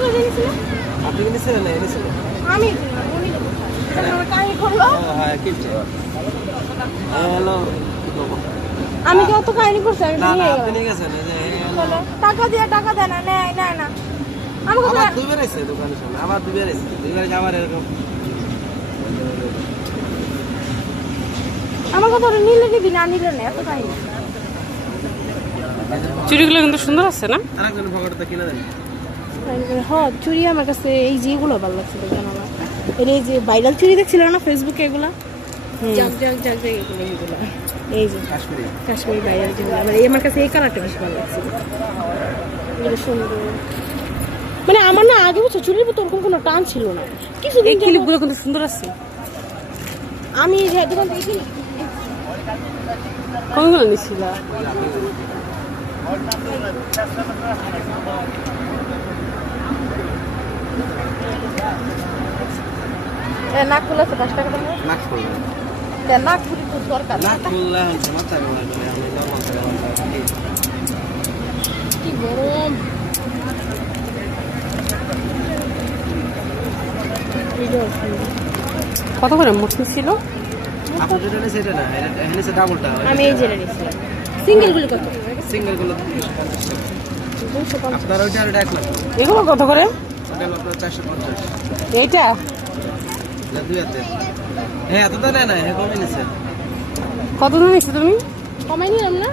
করে দিয়েছিল? আপনি কি নিছেন না এনেছেন? আমি উনি কাহিনী করলো। হ্যাঁ কিনছে। হ্যালো কি করব? আমি কি অত কাহিনী করছি? আমি না না নিয়ে আপনি গেলাম। নিয়ে গেছেন এই যে বলো, টাকা দিয়ে টাকা দেয় না, নেয় নেয় না। আমাকে তো আবার দুইবার এসে দোকানের সামনে আবার দুইবার এসে দুইবার আবার এরকম আমাকে তো নিলে নিবি না নিলে না, এত কাহিনী। চুড়িগুলো কিন্তু সুন্দর আছে না? আরেকজন পকেটে কিনে দেন। হ্যাঁ চুড়ি আমার কাছে এই যেগুলো ভালো লাগছিল জানো না, এই যে ভাইরাল চুড়ি দেখছিল না ফেসবুকে, এগুলা জাগ জাগ জাগ জাগ এগুলো এগুলো এই যে কাশ্মীরি কাশ্মীরি ভাইরাল যেগুলো আমার কাছে এই কালারটা বেশি ভালো লাগছিল, এগুলো সুন্দর। মানে আমার না আগে বছর চুড়ির প্রতি ওরকম কোনো টান ছিল না, কিছু এই ক্লিপগুলো কিন্তু সুন্দর আছে। আমি যে দোকান থেকে কোনগুলো নিছিল? নাক ফুল আছে 5 টাকা দাম, নাক খুললেন নাক ফুলি খুব দরকার। নাক খুললে হচ্ছে মাথা ঘোরা করে আমি নরমাল করে বলতে কি গরম, কত করে মুঠি ছিল? আপনি যেটা নেই সেটা না এখানে সে ডাবলটা আমি এই জেনে নিয়েছিলাম। সিঙ্গেল গুলি কত? সিঙ্গেল গুলো 250 টাকা আপনার ওইটা আর 1 লাখ এগুলো কত করে? ওটা আপনার 450 এইটা না দুই হাতে হ্যাঁ এত তো না হ্যাঁ কমে নিছে কত দাম নিচ্ছ তুমি? কমাই নিলাম না,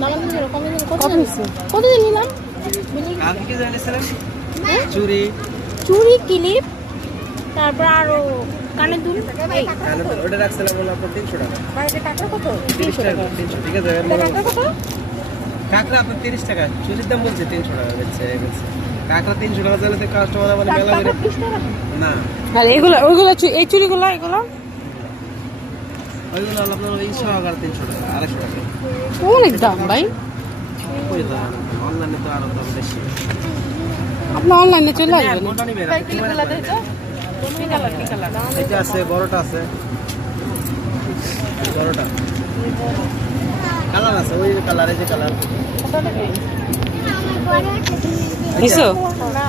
দাম দিল কমাই নিলাম। কত নিচ্ছ? কত দিন নিলাম? আর কি জানিছিলেন চুরি চুড়ি ক্লিপ, তারপর আরো কানের দুল, এই তাহলে তো ওটা রাখছিলাম বলে আপনার 300 টাকা বাইরে টাকা কত? 30 টাকা 300 ঠিক আছে টাকা কত? কাকড়া আপনার 30 টাকা চুরির দাম বলছে 300 টাকা বেচছে কাকড়া 300 টাকা চাইলে তো কাস্টমার মানে মেলা করে 20 টাকা। না আর এগুলো ওইগুলো এই চুড়িগুলো এগুলো ওইগুলো হলো আপনার ওই সহকারে 300 টাকা 250 টাকা অনেক দাম ভাই। ওই দাম অনলাইনে তো আরো দাম বেশি আপনি অনলাইনে চলে আসবেন। কোনটা নিবেন ভাই ক্লিপগুলো দেখো, কি কালার কি কালার? এটা আছে বড়টা আছে বড়টা কালার আছে ওই কালার এই যে কালার নিছো? না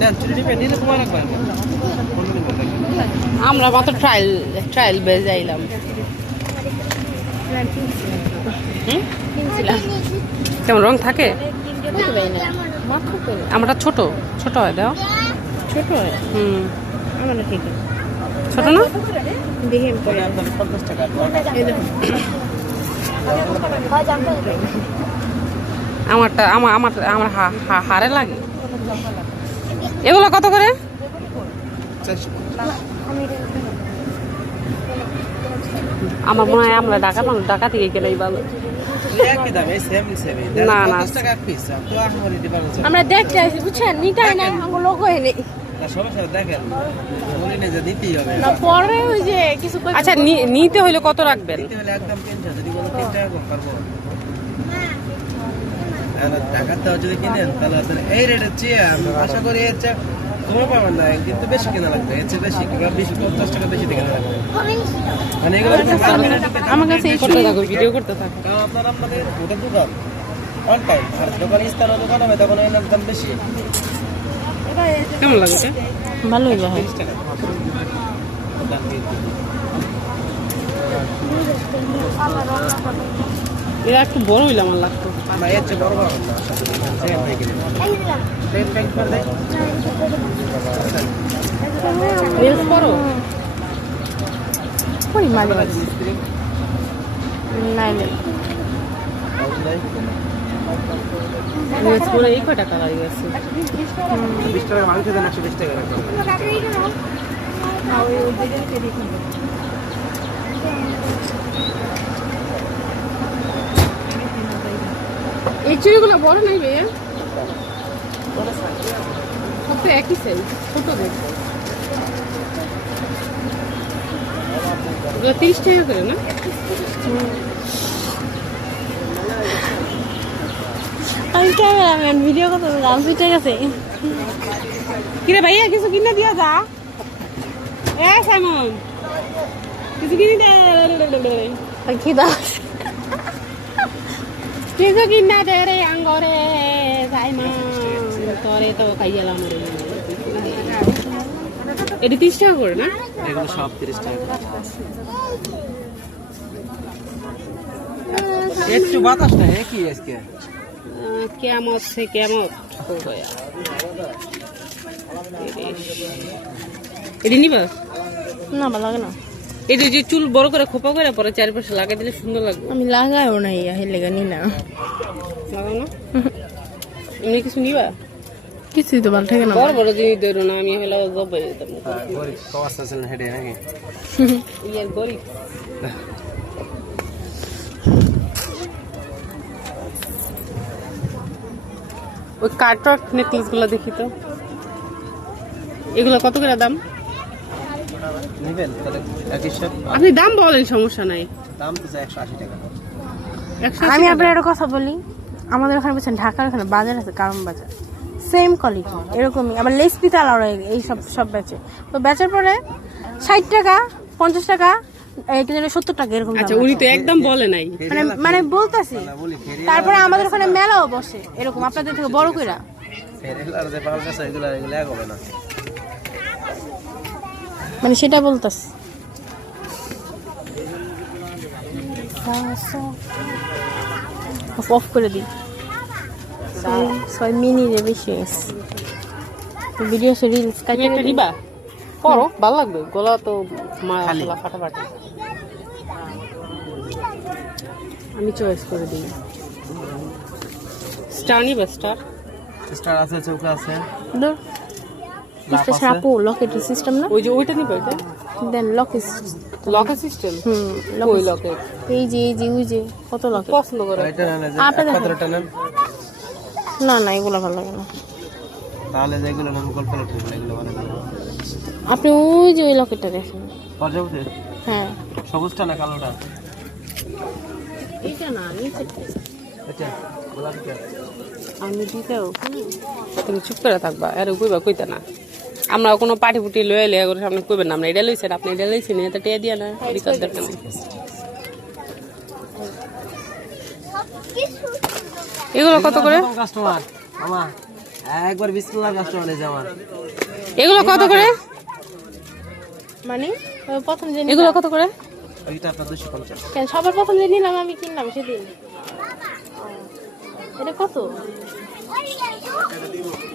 না চুরি নিবেন নিলে তোমার রাখবেন কোনটা নিবেন আমরা মাত্র ট্রায়াল বেজ আইলাম। কিনছিলাম কেমন রং থাকে? বুঝতে পারি না, মাত্র করে আমরা ছোট ছোট হয় দাও। ছোট হয় আমার না, ঠিক আছে ছোট না? দেখি আমি করে আপনার 50 টাকা এই দেখো আমারটা আমার আমার আমার হারে লাগে। এগুলো কত করে? 400 আমার মনে হয় আমরা ঢাকা থেকে গেলেই ভালো। একই দাম এই সেম না, না। 50 টাকা পিস তো আমার দিতে পারছেন আমরা দেখতে আসি বুঝছেন, নিটাই না আমার লোক হয়ে নেই না সমস্যা দেখেন বলি না যে দিতেই হবে না, পরে ওই যে কিছু কই আচ্ছা নিতে হইলে কত রাখবেন? দিতে হলে একদম 300 যদি বলো 3 টাকা কম পারবো আর টাকাটা যদি কিনেন তাহলে আসলে এই রেটের চেয়ে আমি আশা করি এর চেয়ে কমে পাবেন না কিন্তু বেশি কেনা লাগবে এর চেয়ে বেশি কিংবা 20-50 টাকা বেশি কেনা লাগবে মানে এগুলো আমার কাছে এই করতে থাকো, ভিডিও করতে থাকো। কারণ আপনাদের ওটা দোকান অন টাইম আর দোকান স্থানীয় দোকান হবে তখন এর দাম বেশি কেমন লাগে? ভালোই হয়। 30 টাকা এরা একটু বড় হইলে আমার লাগতো। না এর চেয়ে বড় বড় না সেকেন্ড থেকে প্লেন প্যাক করে দেয় রিলস করো? কই মাঝে মাঝে নাই নাই রিলস করে এই কয় টাকা লাগে গেছে? 20 টাকা মাল খেতেন 120 টাকা রাখবেন এই চুড়িগুলো বড় নাই ভাইয়া? সব তো একই সাইজ, ছোট দেখো। এগুলো 30 টাকা করে না? আমি ক্যামেরাম্যান, ভিডিও করতে দাম ঠিক আছে। কিরে ভাইয়া কিছু কিনে দিয়া যা। সাইমন কিছু কিনে দে। কি দাস কিছু কিনে দে রে আঙ্গরে সাইমন। এটা 30 টাকা করে না? এগুলো সব 30 টাকা। একটু বাতাস না কি আজকে কেমত সে কেমত এটা নিবা? না ভালো লাগে না, এটা যে চুল বড় করে খোপা করে পরে চারপাশে লাগাই দিলে সুন্দর লাগবে। আমি লাগাইও না, ইয়া হেলে গানি না, লাগাও না? এমনি কিছু নিবা? কিছুই তো ভালো থাকে না। বড় বড় জিনিস ধরো না, আমি হলে জব হয়ে যেতাম। গরিব কষ্ট আছে হেডে নাকি ইয়ার গরিব। ওই কার্টর নেকলেস গুলো দেখি তো, এগুলো কত করে দাম? নেবেন তাহলে একই সব আপনি দাম বলেন, সমস্যা নাই। দাম তো 180 টাকা। 180 আমি টাকা। আপনার একটা কথা বলি, আমাদের ওখানে বলছেন ঢাকার ওখানে বাজার আছে, কারণ বাজার সেম কোয়ালিটি এরকমই, আবার লেস পিতা আলাদা এই সব বেচে, তো বেচার পরে 60 টাকা 50 টাকা কি জানি 70 টাকা এরকম দাম আচ্ছা, আছে। উনি তো একদম বলে নাই। মানে বলতাছি, বলি ফেরি তারপরে আমাদের ওখানে মেলাও বসে এরকম আপনাদের থেকে বড় কইরা। ফেরিলার যে পাওয়া গেছে এগুলো এক হবে না। মানে সেটা বলতাছি। অফ করে দিই, 6 মিনিট বেশি ভিডিও রিলস তুমি কাটে একটা নিবা? করো, ভালো লাগবে। গলা তো মাশাআল্লাহ ফাটাফাটি। আমি চয়েস করে দিই। স্টার নিবা? স্টার স্টার আছে, চৌকা আছে, দূর এটা সাপো লকেট সিস্টেম না, ওই যে ওইটা নিবা? এটা দেন লকেট, লকের সিস্টেম। ওই লকেট এই যে ওই যে কত লকেট পছন্দ করে। এটা না যে আপনাদের কতটা নেন না এগুলো ভালো লাগে না, তাহলে যেগুলো নেন গল্প লাগবে এগুলো ভালো লাগে। আপনি ওই যে ওই লকেটটা দেখেন। পর্যাপ্ত হ্যাঁ সবুজটা না কালোটা? এটা না নিচে এটা গোলাপিটা। আমি দিতেও তুমি চুপ করে থাকবা, আর কইবা কইতা না। আমরা কোনো পাটি পুটি লয়ে লিয়া করে সামনে কইবেন না আমরা এটা লইছেন, আপনি এটা লইছেন, এটা টিয়া দিয়া না বিকাশ দরকার নেই। এগুলো কত করে? কাস্টমার মামা একবার বিসমিল্লাহ কাস্টমার এই যে আমার। এগুলো কত করে? মানে প্রথম যে এগুলো কত করে? ওইটা আপনার 250। কেন সবার প্রথম যে নিলাম আমি কিনলাম সেদিন, এটা কত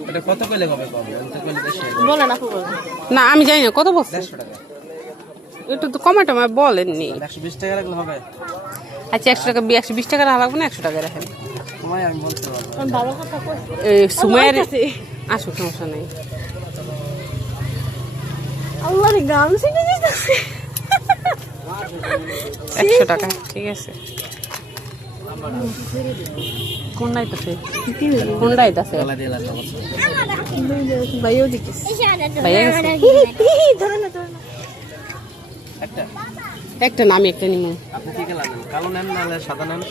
এটা কত কইলে হবে কম? আমি তো কইলে বেশি বলেন আপু বলেন। না আমি জানি না কত বলছে, 150 টাকা। একটু তো কমাটো আমার বলেননি। 120 টাকা রাখলে হবে? আচ্ছা 100 টাকা 120 টাকা লাগবে না, 100 টাকা রাখেন। সময় আমি বলতে পারবো। আমি ভালো কথা কই, এই সুমাইয়ের আসুক, সমস্যা নেই। আল্লাহর গান শিখে যাচ্ছে। 100 টাকা ঠিক আছে। কোন নাইতাছে? কোন নাইতাছে? গলা দিয়ে লাগবে ভাইও দেখিস ভাইয়া গেছে? ধরে না ধরে না। একটা একটা না, আমি একটা নিমু। আপনি কি গেলেন? কালো নেন না সাদা নেন?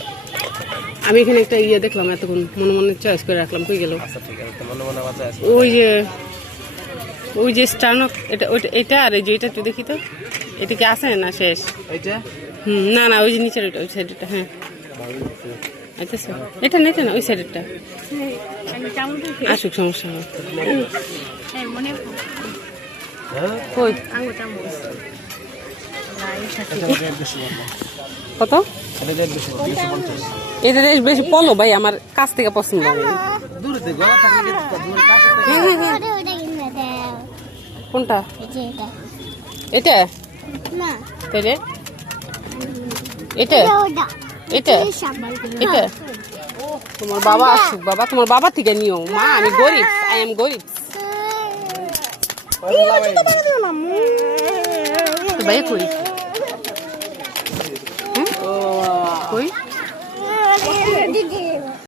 আমি এখানে একটা ইয়ে দেখলাম, এতক্ষণ মনে মনে চয়েস করে রাখলাম, কই গেল? আচ্ছা ঠিক আছে, তো মনে মনে বাজে আছে। ওই যে স্টানক, এটা ওইটা, এটা আর এই যে এটা একটু দেখি তো, এটা কি আছে না শেষ? এইটা না ওই যে নিচের ওইটা, ওই সাইডটা। হ্যাঁ আচ্ছা এটা না, এটা না, ওই সাইডেরটা আসুক, সমস্যা নেই। মনে হ্যাঁ কই আঙ্গুর চামচ এটা রেট বেশি বলবো। কত? এটা রেট বেশি 250। এটা বেশি পলো ভাই, আমার কাছ থেকে পছন্দ হয়। দূরে দে গলা থাকলে কি দূরে কাছে কোনটা? এটা তাইলে এটা এটা এটা তোমার বাবা আসুক, বাবা তোমার বাবা থেকে নিও। মা আমি গরিব, আই এম গরিব। ভাইয়া কই?